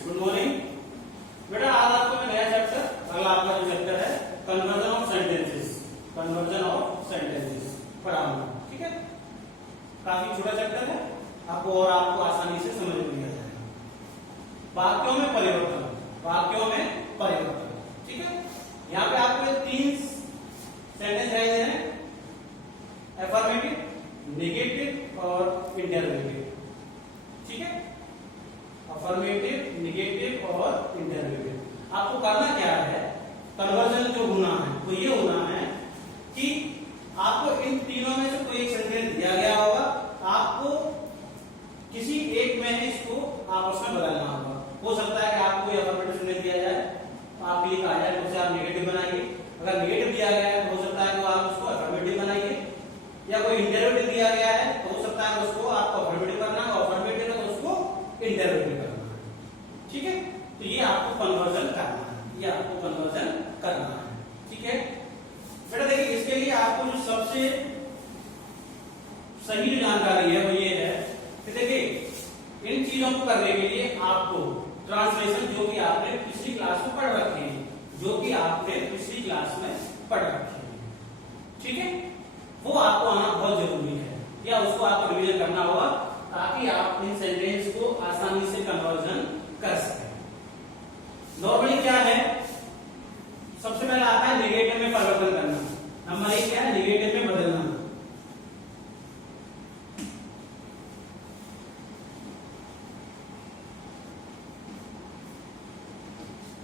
Good morning बेटा। आज आपको मैं नया चैप्टर, अगला आपका जो चैप्टर है conversion of sentences, conversion of sentences पढ़ाऊंगा। ठीक है, काफी छोटा चैप्टर है, आपको आसानी से समझ में आ जाएगा। वाक्यों में परिवर्तन, वाक्यों में परिवर्तन। ठीक है, यहाँ पे आपको 3 सेंटेंस चाहिए हैं, अफर्मेटिव, नेगेटिव और इंटररोगेटिव। ठीक है, अफर्मेटिव, नेगेटिव और इंटररोगेटिव। आपको करना क्या है, कन्वर्जन जो होना है वो ये होना है कि आपको इन तीनों में से कोई एक सेंटेंस दिया गया होगा, आपको किसी एक में इसको आपस में बदलना होगा। हो सकता है कि आपको ये अफर्मेटिव सेंटेंस दिया जाए तो आपके लिए कहा जाए तो उसे आप नेगेटिव बनाइए, अगर नेगेटिव दिया गया है तो हो सकता है तो आप उसको अफर्मेटिव बनाइए, या कोई इंटररोगेटिव दिया गया है तो हो सकता है उसको आपको अफर्मेटिव करना है, अफर्मेटिव है तो उसको इंटररोगेटिव करना है। ठीक है, तो ये आपको कन्वर्जन करना है, ये आपको कन्वर्जन करना है। ठीक है बेटा, देखिए इसके लिए आपको जो सबसे सही जानकारी है वो ये है कि देखिए इन चीजों को करने के लिए आपको ट्रांसलेशन जो कि आपने पिछली क्लास में पढ़ रखे हैं, जो कि आपने पिछली क्लास में पढ़ रखे हैं, ठीक है, वो आपको आना बहुत जरूरी है, या उसको आपको रिवीजन करना होगा ताकि आप इन सेंटेंस को आसानी से कन्वर्जन कर सकें। नॉर्मली क्या है, सबसे पहले आता है नेगेटिव में परिवर्तन करना। नंबर 1 क्या है, नेगेटिव में बदलना।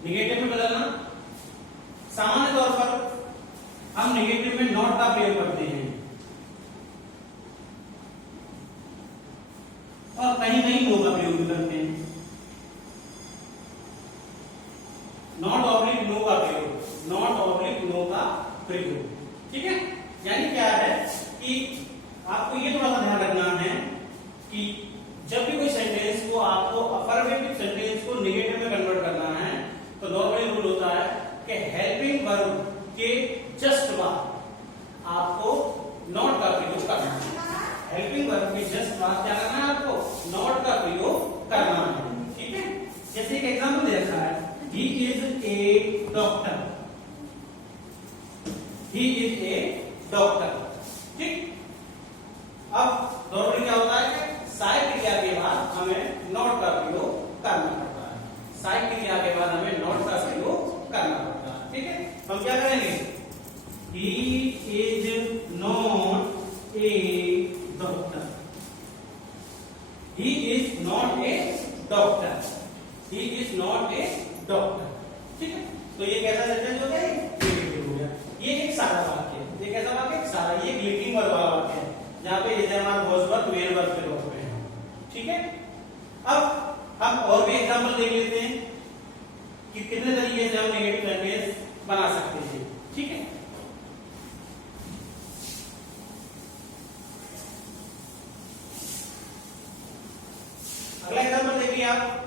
नेगेटिव में बदलना, सामान्य तौर पर हम नेगेटिव में नॉट का प्रयोग करते हैं और कहीं कहीं नो का प्रयोग भी करते हैं। नॉट ऑब्लिक नो का प्रयोग, नॉट ऑब्लिक नो का प्रयोग। ठीक है, यानी क्या है कि आपको ये थोड़ा सा ध्यान रखना है कि जब भी कोई सेंटेंस को आपको अफर्मेटिव सेंटेंस को नेगेटिव में कन्वर्ट करना है तो नॉर्मली रूल होता है कि हेल्पिंग वर्ब के जस्ट बाद आपको नॉट का प्रयोग करना है। हेल्पिंग वर्ब के जस्ट बाद क्या करना है, आपको नॉट का प्रयोग करना है। ठीक है, जैसे एक एग्जांपल दे रखा है, he is a doctor, he is a doctor। ठीक, अब नॉर्मली क्या होता है कि साइड क्रिया के बाद हमें नॉट का प्रयोग करना पड़ता है, साइड क्रिया के बाद हमें नॉट का प्रयोग करना पड़ता है। ठीक है, हम क्या करेंगे, he is not a doctor, he is not a doctor, he is not a doctor. ठीक है, तो ये कैसा सेंटेंस हो गया, नेगेटिव हो गया। ये एक सारा वाक्य है, ये कैसा वाक्य है, सारा, ये ग्लिटिंग वर्ब वाला वाक्य है जहां पे ये हमारा वॉज वर्ब मेन वर्ब के रूप में है। ठीक है, अब हम और भी एग्जांपल देख लेते हैं कि कितने तरीके से हम नेगेटिव सेंटेंस बना सकते हैं। ठीक है, अगला एग्जांपल देखिए आप,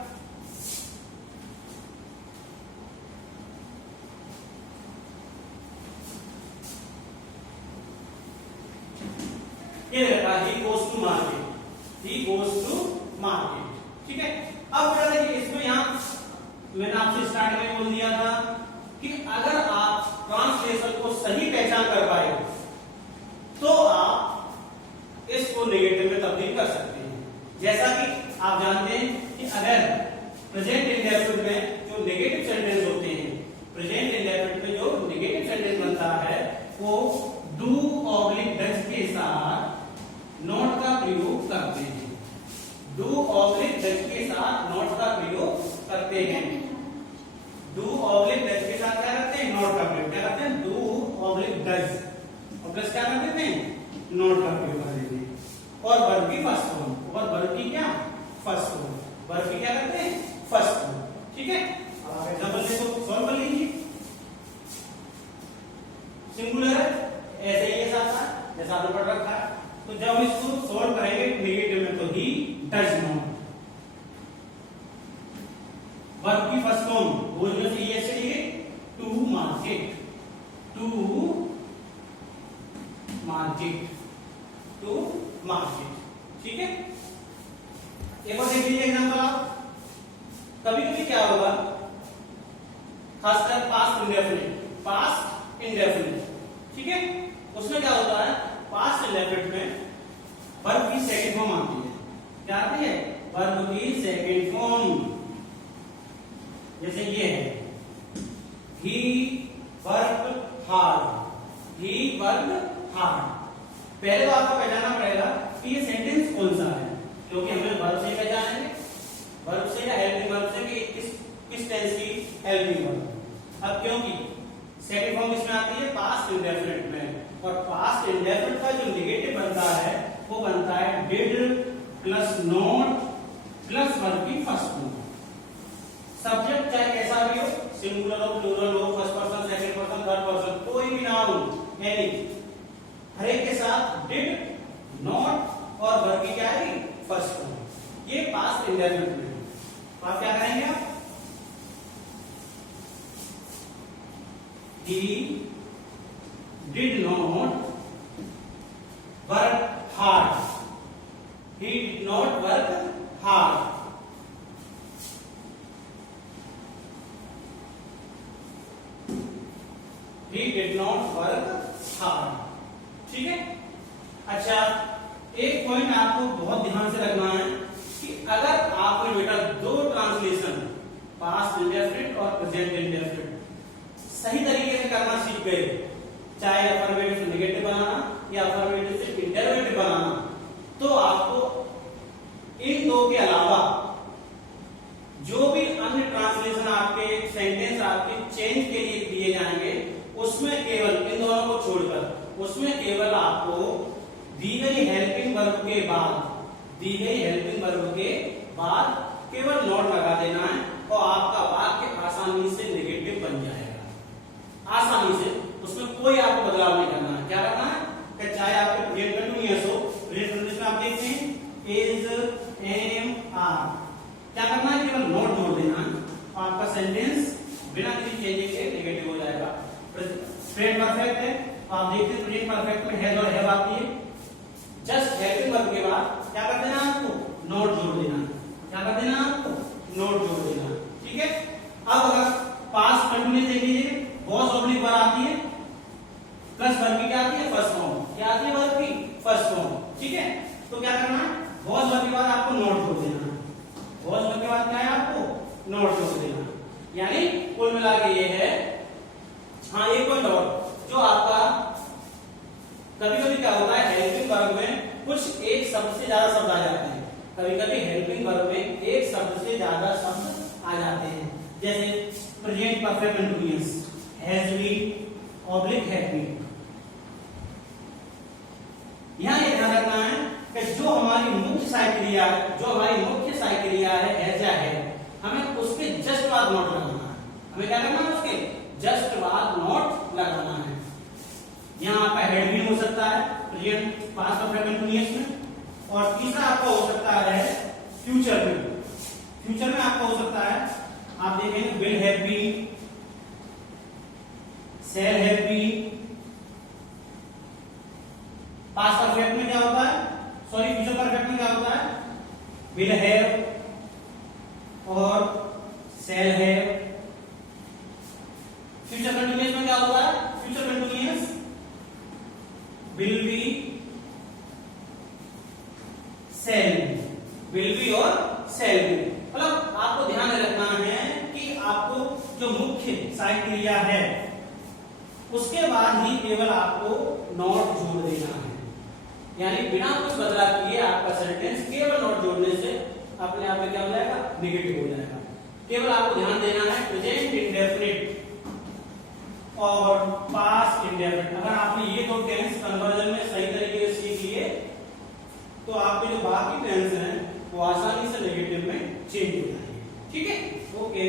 ये रहता है he goes to market, he goes to market। ठीक है, अब क्या देखिए इसमें यहां मैंने आपसे स्टार्ट में बोल दिया था कि अगर आप ट्रांसलेशन को सही पहचान कर पाए तो आप इसको नेगेटिव में तब्दील कर सकते हैं। जैसा कि आप जानते हैं कि अगर प्रेजेंट इंडेफिनिट में जो नेगेटिव सेंटेंस होते हैं, प्रेजेंट इंडेफिनिट में जो नेगेटिव सेंटेंस बनता है वो डू ऑब्लिक डज के साथ नॉट का प्रयोग करते हैं, डू ऑब्लिक डज के साथ नॉट का प्रयोग करते हैं। डू ऑब्लिक डज के साथ क्या करते हैं, नॉट का प्रयोग। क्या करते हैं, डू ऑब्लिक डज, और डज क्या कर देते हैं, नॉट का प्रयोग कर देते हैं। और वर्ब की फर्स्ट फॉर्म, और वर्ब की क्या, फर्स्ट फॉर्म, वर्ब की क्या करते हैं, फर्स्ट फॉर्म। ठीक है, अब आप एग्जांपल से तो सॉल्व कर लीजिए। सिंगुलर है, ऐसे ही ऐसा था जैसा आपने पढ़ रखा है, तो जब हम इसको सॉल्व करेंगे नेगेटिव में तो ही डज नॉट। वर्ब की फर्स्ट फॉर्म बोल में से ये चाहिए, to market, to market, to market. ठीक है, एक और देख लीजिए एग्जांपल आप, कभी कभी पास्ट इंडेफिनिट, ठीक है। उसमें क्या होता है, पास्ट इंडेफिनिट में वर्ब की सेकंड फॉर्म आती है। क्या आती है? वर्ब की सेकंड फॉर्म। जैसे ये है, ही वर्क हार्ड, ही वर्क हार्ड। पहले तो आपको पहचानना पड़ेगा कि ये सेंटेंस कौन सा है, क्योंकि हमें वर्ब से पहचानेंगे, वर्ब से या हेल्पिंग वर्ब से कि किस टेंस की हेल्पिंग वर्ब। अब क्योंकि सेकंड फॉर्म इसमें आती है पास्ट इंडेफिनिट में, और पास्ट इंडेफिनिट का जो नेगेटिव बनता है वो बनता है did plus not plus verb की फर्स्ट फॉर्म। सब्जेक्ट चाहे कैसा भी हो, सिंगुलर हो, प्लूरल हो, first person, second person, third person, कोई भी नाउन एनी, हर एक के साथ डिड नॉट और वर्ब की क्या है, फर्स्ट फॉर्म। ये पास्ट इंडेफिनिट में। तो आप क्या करेंगे, आप he did not work hard, he did not work hard, he did not work hard, ठीक है। अच्छा, एक पॉइंट आपको बहुत ध्यान से रखना है कि अगर आपने बेटा दो ट्रांसलेशन पास्ट इंडेफिनिट और प्रेजेंट इंडेफिनिट सही तरीके से करना सीख गए, चाहे अफर्मेटिव से नेगेटिव बनाना या अफर्मेटिव से इंटरवेटिव बनाना, तो आपको इन दो के अलावा जो भी अन्य ट्रांसलेशन आपके सेंटेंस आपके चेंज के लिए दिए जाएंगे, उसमें केवल इन दोनों को छोड़कर उसमें केवल आपको दी गई हेल्पिंग वर्ब के बाद केवल नॉट लगा देना है और आपका वाक्य आसानी से नेगेटिव बन जाएगा, आसानी से। उसमें कोई आपको बदलाव नहीं करना है। क्या करना है कि चाहे आपके प्रेजेंट कंटीन्यूअस हो, प्रेजेंट कंटीन्यूअस में आप देखते हैं इज, एम, आर, क्या करना है, केवल नॉट जोड़ देना है, आपका सेंटेंस बिना किसी चेंजिंग के नेगेटिव हो जाएगा। प्रेजेंट परफेक्ट है, आप देखते हैं प्रेजेंट परफेक्ट में हैज और हैव आती है, जस्ट हेल्पिंग वर्ब के बाद क्या कर देना आपको, नॉट जोड़ देना। क्या कर देना आपको, नॉट जोड़ देना, ठीक है। अब अगर पास्ट कंटिन्यूअस देख लीजिए, वॉज ऑब्लिक वर आती है प्लस वर्ब की क्या आती है, फर्स्ट फॉर्म। क्या आती है, वर्ब की फर्स्ट फॉर्म, ठीक है। तो क्या करना है, वॉज वर्ब के बाद आपको नॉट जोड़ देना है, वॉज वर्ब के बाद क्या है, आपको नॉट जोड़ देना। यानी कुल मिला के ये है। हाँ, एक पॉइंट और, जो आपका कभी कभी क्या होता है, हेल्पिंग वर्ब में कुछ एक शब्द से ज्यादा शब्द आ जाते हैं। कभी कभी हेल्पिंग वर्ब में एक शब्द से ज्यादा शब्द आ जाते हैं, जैसे present perfect continuous, has been oblique had been. यहां ये ध्यान रखना है कि जो हमारी मुख्य सहायक क्रिया है हैज या है, हमें उसके जस्ट बाद नॉट लगाना है। हमें क्या करना है, उसके जस्ट बाद नॉट लगाना है। यहाँ आपका हैड बीन हो सकता है प्रेजेंट पास्ट परफेक्ट कंटीन्यूअस में, और तीसरा आपका हो सकता है फ्यूचर में। फ्यूचर में आपका हो सकता है, आप देखेंगे will have been, shall have been. Past perfect में क्या होता है, सॉरी फ्यूचर परफेक्ट में क्या होता है, विल हैव और शैल हैव। फ्यूचर कंटीन्यूअस में क्या होता है, future continuous will be, shall be, will be और शैल बी। मतलब आपको ध्यान रखना है कि आपको जो मुख्य सहायक क्रिया है उसके बाद ही केवल आपको नॉट जोड़ देना है। यानी बिना कुछ बदलाव किए आपका सेंटेंस केवल नॉट जोड़ने से अपने आप में क्या हो जाएगा, नेगेटिव हो जाएगा। केवल आपको ध्यान देना है प्रेजेंट इंडेफिनिट और पास्ट इंडेफिनिट। अगर आपने ये दो टेंस कन्वर्जन में सही तरीके से सीख लिए तो आपके जो बाकी टेंस हैं वो आसानी से नेगेटिव में चेंज हो जाएंगे, ठीक है। ओके।